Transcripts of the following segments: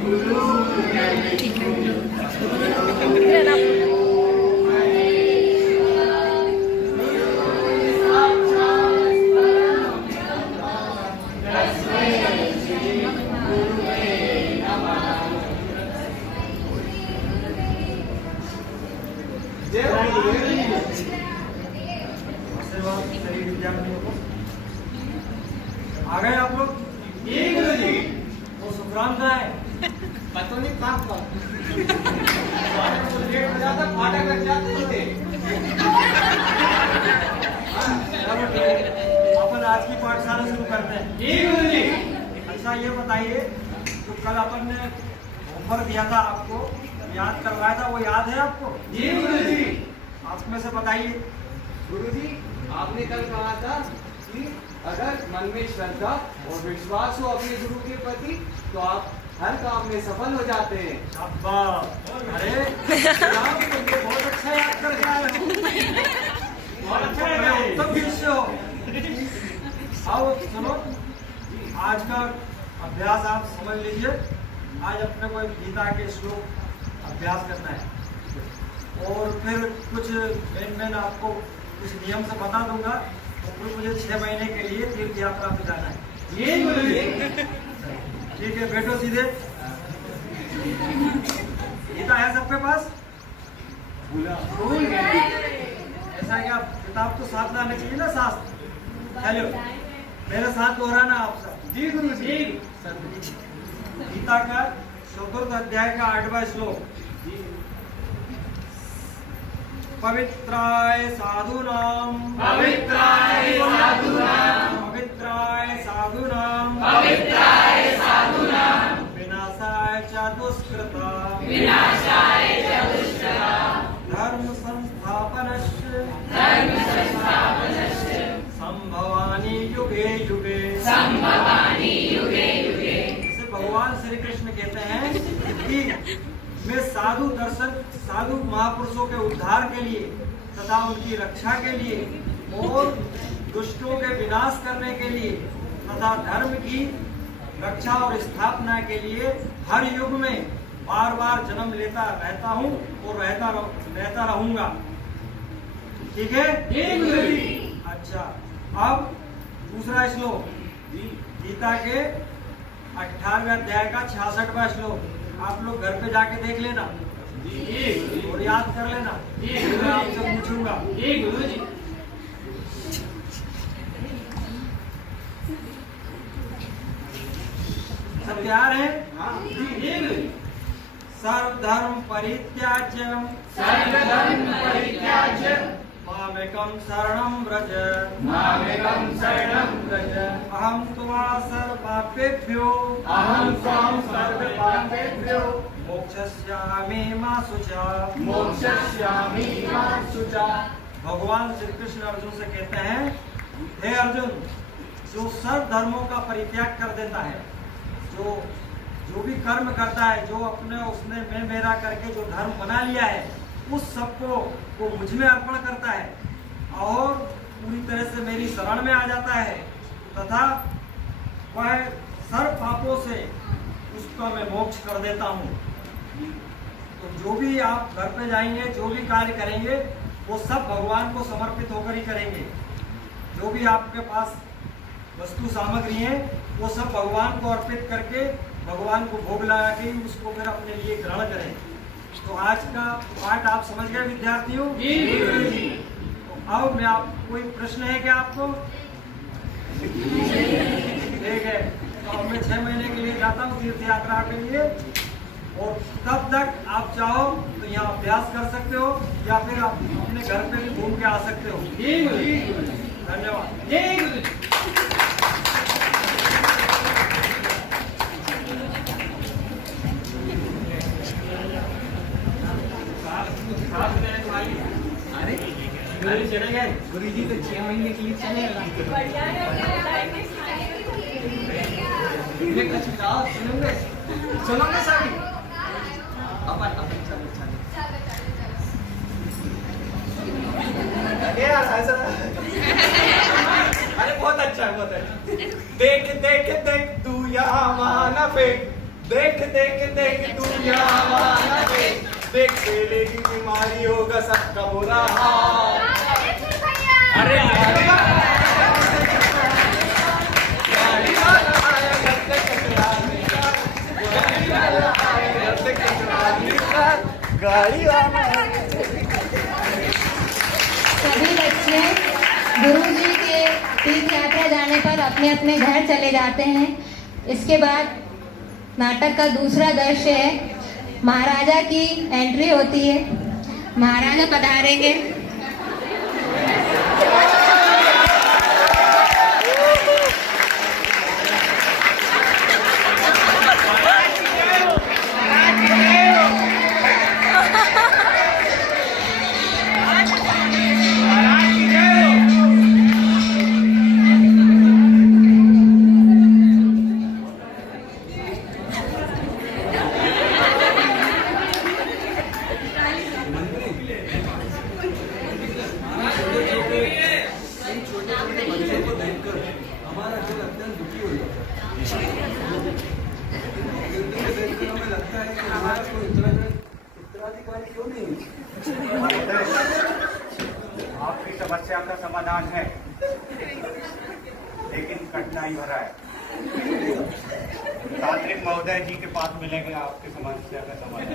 आ गए आप लोग? जी गुरुजी। वो सुखराम का है? पता नहीं कहाँ लेट हो जाता, फाटक लग जाते थे। अपन आज की पाठशाला शुरू करते हैं। जी गुरुजी। अच्छा ये बताइए, तो कल अपन ने होमवर्क दिया था आपको, याद करवाया था, वो याद है आपको? जी गुरुजी। आप में से बताइए। गुरुजी, आपने कल कहा था कि अगर मन में श्रद्धा और विश्वास हो अपने गुरु के प्रति तो आप हर काम में सफल हो जाते हैं। अब्बा, अरे बहुत अच्छा याद करके आए हो। बहुत अच्छा है, उत्तम शिष्य हो। आओ सुनो, आज का अभ्यास आप समझ लीजिए। आज अपने को गीता के श्लोक अभ्यास करना है और फिर कुछ मेन आपको कुछ नियम से बता दूंगा। तो फिर मुझे 6 महीने के लिए तीर्थ यात्रा पे जाना है। ये ठीक है, बैठो सीधे। गीता है सबके पास? भूल गए। ऐसा क्या, किताब तो साथ लाना चाहिए ना, शास्त्र। चलो मेरे साथ दोहराना आप सब। जी गुरु जी। गीता का 4th अध्याय का 8वां श्लोक। पवित्राय साधूनां पवित्राय साधूनां पवित्राय साधूनां पवित्राय साधूनां विनाशाय च दुष्कृता विनाशाय च दुष्कृता धर्म संस्थापनश्च संभवानि युगे युगे संभवानि युगे युगे। इसे भगवान श्री कृष्ण कहते हैं कि मैं साधु महापुरुषों के उद्धार के लिए तथा उनकी रक्षा के लिए और दुष्टों के विनाश करने के लिए तथा धर्म की रक्षा और स्थापना के लिए हर युग में बार बार जन्म लेता रहता हूँ और रहता रहूंगा। ठीक है? अच्छा, अब दूसरा श्लोक गीता के 18वें अध्याय का 66वां श्लोक। आप लोग घर पे जाके देख लेना और याद कर लेना। मैं आपसे पूछूंगा। सब तैयार है? सर्वधर्म परित्याज्य मामेकं शरणं व्रज अहं त्वा सर्वपापेभ्यो मोक्षयिष्यामि मा शुचा। भगवान श्री कृष्ण अर्जुन से कहते हैं, हे अर्जुन, जो सर्व धर्मों का परित्याग कर देता है, जो भी कर्म करता है, जो अपने उसने मैं मेरा करके जो धर्म बना लिया है, उस सबको वो मुझ में अर्पण करता है और पूरी तरह से मेरी शरण में आ जाता है तथा वह सर्व पापों से उसका मैं मोक्ष कर देता हूँ। तो जो भी आप घर पे जाएंगे, जो भी कार्य करेंगे, वो सब भगवान को समर्पित होकर ही करेंगे। जो भी आपके पास वस्तु सामग्री है, वो सब भगवान को अर्पित करके भगवान को भोग लगा के उसको फिर अपने लिए ग्रहण करें। तो आज का पाठ आप समझ गए विद्यार्थियों? तो अब मैं आप कोई प्रश्न है क्या आपको? ठीक है, तो अब मैं 6 महीने के लिए जाता हूँ तीर्थ यात्रा के लिए और तब तक आप चाहो तो यहाँ अभ्यास कर सकते हो या फिर आप अपने घर पे भी घूम के आ सकते हो। धन्यवाद। अरे चले गए गुरुजी तो 6 महीने के लिए चले गए। सुनोगे सभी? अपन चलो। अरे बहुत अच्छा है, बहुत अच्छा। देख तू यहाँ वहाँ न फेंक, देख देख देख तू यहाँ वाला देख, देख बेले की बीमारी होगा सबका बुरा हाल। अरे गाड़ी वाला आया घर से कचरा निकाल, गाड़ी वाला आया घर से कचरा निकाल, गाड़ी वाला। सभी बच्चे गुरुजी के तीर्थ यात्रा जाने पर अपने अपने घर चले जाते हैं। इसके बाद नाटक का दूसरा दृश्य है, महाराजा की एंट्री होती है। महाराजा पधारेंगे। आपकी समस्या का समाधान है, लेकिन कठिनाई भरा है। तांत्रिक महोदय जी के पास मिलेंगे आपकी समस्या का समाधान।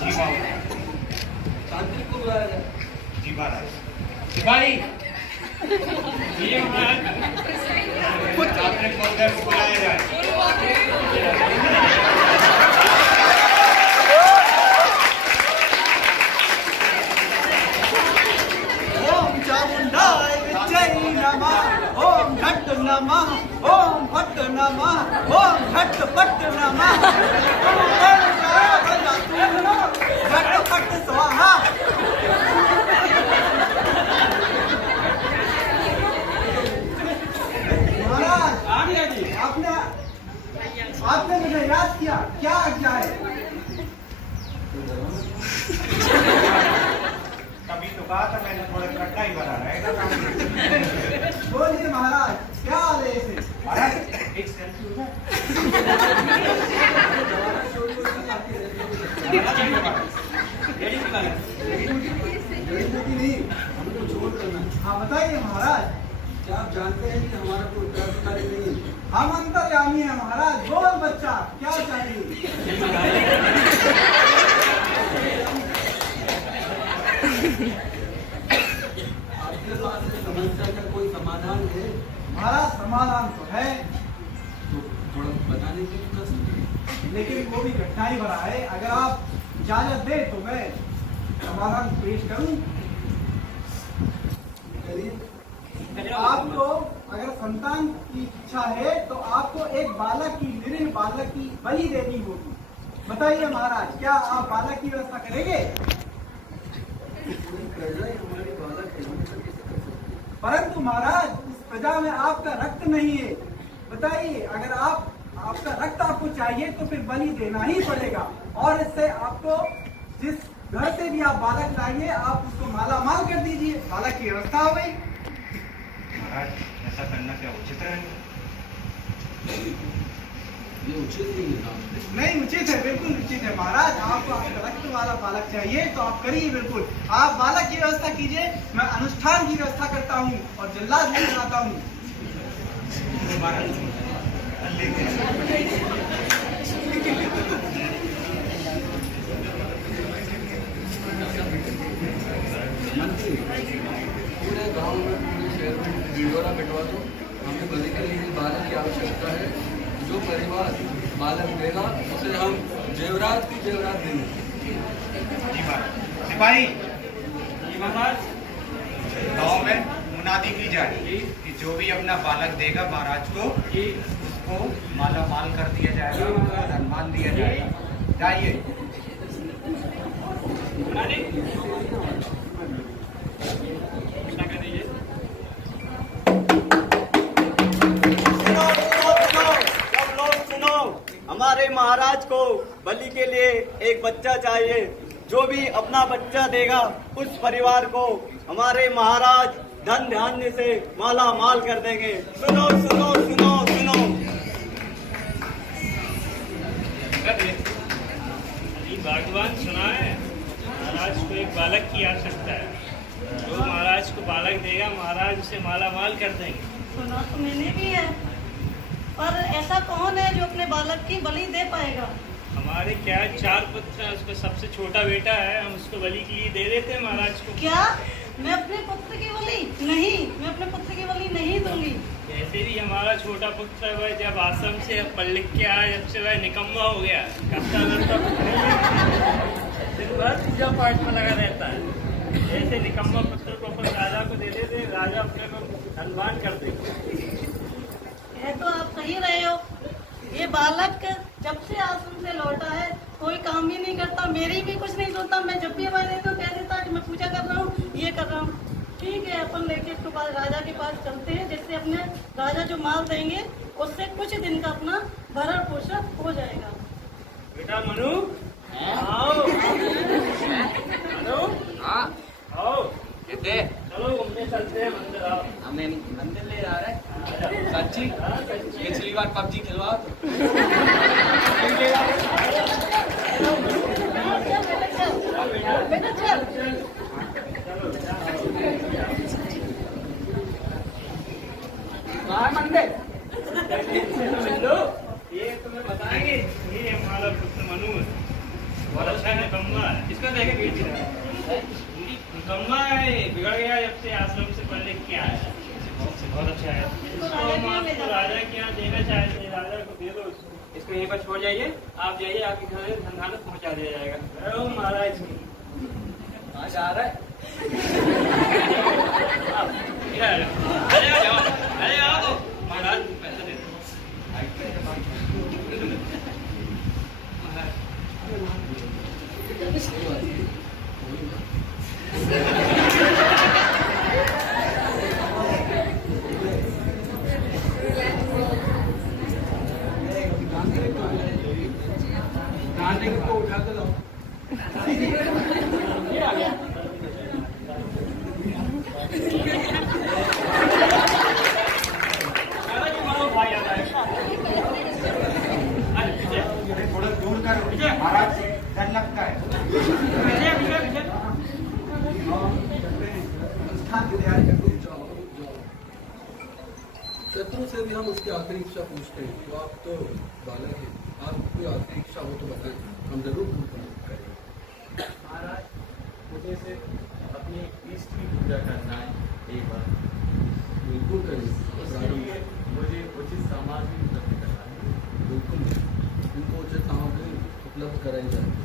जी महोदय। तांत्रिक को बुलाया जाए। जी महाराज। सिपाही तांत्रिक महोदय को बुलाया जाए। ओम चामुंडाय विजय नमः, ओम घट नमः, ओम भट्ट नमः, ओम घट पट्ट नमः, घट पट्ट स्वाहा। महाराज आपने मुझे याद किया, क्या आज्ञा है? तभी तो कहा था मैंने, थोड़ा कठिनाई भरा रहेगा काम। बोलिए महाराज, क्या आदेश है? महाराज एक सेल्फी हो जाए। हाँ बताइए महाराज। क्या आप जानते हैं कि हमारा कोई उत्तराधिकारी नहीं है? हम अंतर्यामी हैं महाराज। बोल बच्चा, क्या चाहिए? आपके पास इस समस्या का कोई समाधान है? महाराज समाधान तो है, तो थोड़ा बताने की कोशिश कीजिए। लेकिन वो भी कठिनाई भरा है। अगर आप इजाजत दे तो मैं समाधान पेश करूं। आपको अगर संतान की इच्छा है तो आपको एक बालक की, निरीह बालक की बलि देनी होगी। बताइए महाराज, क्या आप बालक की व्यवस्था करेंगे? परंतु महाराज इस प्रजा में आपका रक्त नहीं है। बताइए, अगर आपका रक्त आपको चाहिए तो फिर बलि देना ही पड़ेगा। और इससे आपको जिस घर से भी आप बालक लाइए, आप उसको माला माल कर दीजिए, बालक की व्यवस्था हो गई। महाराज ऐसा करना क्या उचित रहेगा? ये उचित नहीं है। नहीं, उचित है, बिल्कुल उचित है महाराज। आपको आपका रक्त वाला बालक चाहिए तो आप करिए, बिल्कुल आप बालक की व्यवस्था कीजिए। मैं अनुष्ठान की व्यवस्था करता हूँ और जल्लाद भी बनाता हूँ। पूरे गांव में, पूरे शहर में ढिंढोरा पिटवा दो। हमें बलि के लिए बालक की आवश्यकता है। जो परिवार बालक देगा उसे हम जेवरात की जेवरात देंगे। जी महाराज। सिपाही गाँव में मुनादी की जाए कि जो भी अपना बालक देगा महाराज को, उसको माला माल कर दिया जाएगा, उसको धनमान दिया जाएगा। जाइए। हमारे महाराज को बलि के लिए एक बच्चा चाहिए। जो भी अपना बच्चा देगा उस परिवार को हमारे महाराज धन धान्य से माला माल कर देंगे। सुनो सुनो सुनो सुनो। अली भगवान सुना है, महाराज को एक बालक की आवश्यकता है। जो महाराज को बालक देगा, महाराज उसे माला माल कर देंगे। सुना तो मैंने भी है, पर ऐसा कौन है जो अपने बालक की बलि दे पाएगा? हमारे क्या 4 पुत्र हैं, उसमें सबसे छोटा बेटा है, हम उसको बलि के लिए दे देते हैं महाराज को। क्या मैं अपने पुत्र की बलि नहीं, मैं अपने पुत्र की बलि नहीं दूंगी। जैसे भी हमारा छोटा पुत्र है, वह जब आश्रम से पढ़ लिख के आया, जब से वह निकम्मा हो गया, करता करता कुछ नहीं, दिन भर पूजा पाठ में लगा रहता है। ऐसे निकम्मा पुत्र को अपन राजा को दे देते, राजा अपने को धनवान कर देगा। ये तो आप सही रहे हो। ये बालक जब से आश्रम से लौटा है, कोई काम ही नहीं करता, मेरी भी कुछ नहीं सोचता। मैं जब भी हमारे देता हूँ कह देता कि मैं पूजा कर रहा हूँ, ये कर रहा हूँ। ठीक है, अपन लेके इसके पास राजा के पास चलते हैं, जिससे अपने राजा जो माल देंगे उससे कुछ दिन का अपना भरण पोषण हो जाएगा। बेटा मनु, आओ। मनु, आओ। चलो घूमने चलते हैं मंदिर। आओ, हमें मंदिर ले जा रहे हैं। सच्ची पिछली बार पबजी खिलवाओ तो। बेटा चल। मंदिर ये तुम्हें बताएंगे, ये हमारा पुत्र मनु है, बहुत अच्छा है, निकम्मा है। इसका देखे बीच निकम्मा है, बिगड़ गया जब से आश्रम से पढ़ लिख के आया। बहुत अच्छा है, इसको राजा के यहाँ देना चाहिए, राजा को दे दो। इसको यहीं पर छोड़ जाइए, आप जाइए, आपके घर धनधान पहुँचा दिया जाएगा। महाराज कहाँ जा रहा है? अरे आओ महाराज, पैसा दे को उठा के लाओ। थोड़ा दूर कर, महाराज डर लगता है। शत्रु से भी हम उसकी आखिरी इच्छा पूछते हैं। तो आप तो बालक हैं, आपकी कोई आखिरी इच्छा हो तो बताएं, हम जरूर पूर्ण करेंगे। महाराज, मुझे से अपने इष्ट की पूजा करना है एक बार। बिल्कुल करेंगे। मुझे उचित सामग्री उपलब्ध करना है। बिल्कुल, इनको उचित सामग्री उपलब्ध कराई जाएगी।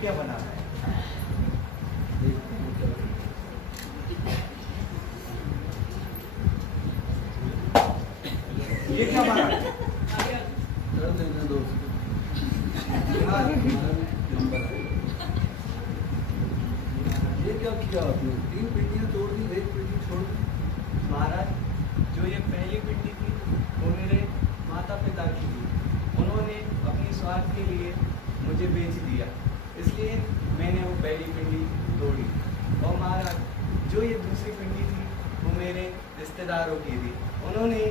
क्या बना है? ये क्या बना है? कर देना दोस्त। ये क्या किया आपने? 3 पेटियां तोड़ दी, 1 पेटी छोड़ दी। महाराज, जो ये पहली पिंडी थी वो मेरे माता पिता की थी। उन्होंने अपने स्वार्थ के लिए मुझे बेच दिया, इसलिए मैंने वो पहली पिंडी तोड़ी। और महाराज, जो ये दूसरी पिंडी थी वो मेरे रिश्तेदारों की थी। उन्होंने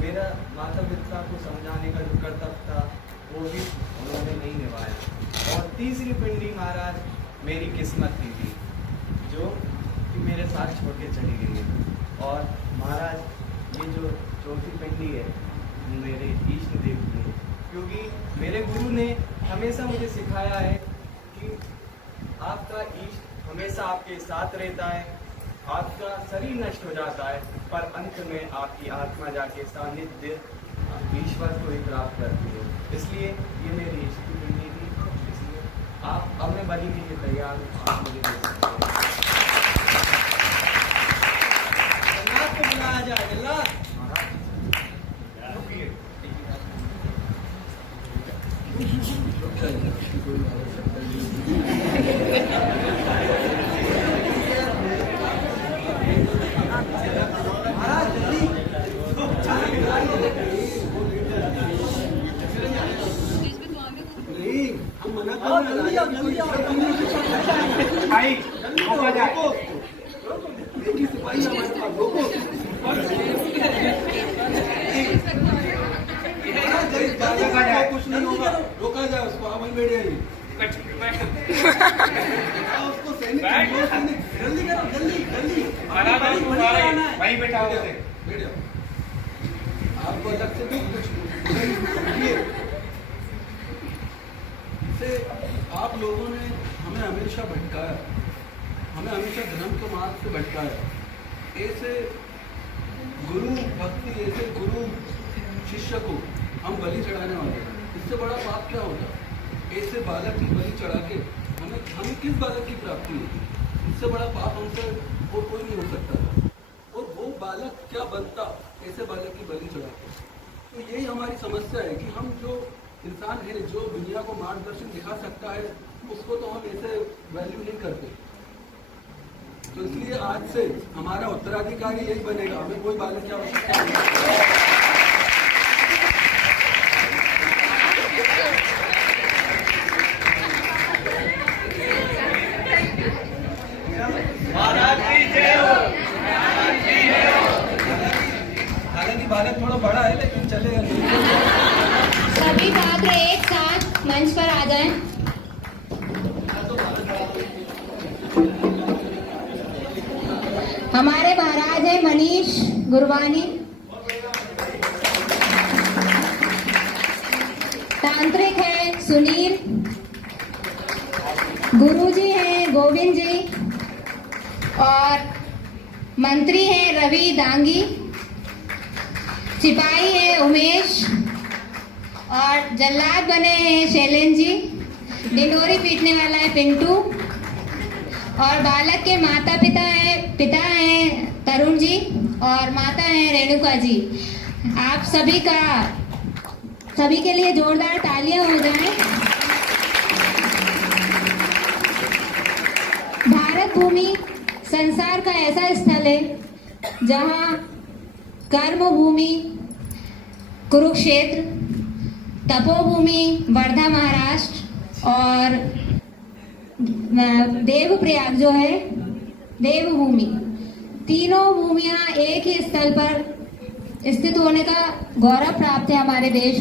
मेरा माता पिता को समझाने का जो कर्तव्य था वो भी उन्होंने नहीं निभाया। और तीसरी पिंडी महाराज मेरी किस्मत की थी, जो कि मेरे साथ छोड़ के चली गई है। और महाराज, ये जो चौथी पिंडी है मेरे इष्ट देव की है, क्योंकि मेरे गुरु ने हमेशा मुझे सिखाया है कि आपका इष्ट हमेशा आपके साथ रहता है। आपका शरीर नष्ट हो जाता है, पर अंत में आपकी आत्मा जाके सानिध्य ईश्वर को ही प्राप्त करती है। इसलिए ये मेरी इष्ट की पिंडी थी। इसलिए आप अब मैं बलि के लिए तैयार हूँ, आप मुझे दे सकते हैं। वहीं बैठा होते बैठ जाओ। आपको अलग से भी कुछ देखिए, से आप लोगों ने हमें हमेशा भटकाया, हमें हमेशा धर्म के मार्ग से भटकाया। ऐसे गुरु भक्ति, ऐसे गुरु शिष्य को हम बलि चढ़ाने वाले हैं, इससे बड़ा पाप क्या होता? ऐसे बालक की बलि चढ़ा के हमें किस बालक की प्राप्ति होती? इससे बड़ा पाप हमसे वो कोई नहीं हो सकता था। और वो बालक क्या बनता ऐसे बालक की बलि चढ़ा के? तो यही हमारी समस्या है कि हम जो इंसान है, जो दुनिया को मार्गदर्शन दिखा सकता है, उसको तो हम ऐसे वैल्यू नहीं करते। तो इसलिए आज से हमारा उत्तराधिकारी यही बनेगा, हमें कोई बालक की आवश्यकता नहीं। हालांकि बालक थोड़ा बड़ा है लेकिन चलेगा। सभी छात्र एक साथ मंच पर आ जाएं। हमारे महाराज है मनीष गुरवानी, तांत्रिक है सुनील, गुरुजी हैं गोविंद जी, और मंत्री हैं रवि दांगी, सिपाही है उमेश, और जल्लाद बने हैं शैलेंद्र जी, डिंडोरी पीटने वाला है पिंटू, और बालक के पिता हैं तरुण जी, और माता हैं रेणुका जी। आप सभी के लिए जोरदार तालियां हो जाएं। भारत भूमि संसार का ऐसा स्थल है जहां कर्म भूमि कुरुक्षेत्र, तपोभूमि वर्धा महाराष्ट्र, और देवप्रयाग जो है देवभूमि, तीनों भूमियां एक ही स्थल पर स्थित होने का गौरव प्राप्त है हमारे देश को।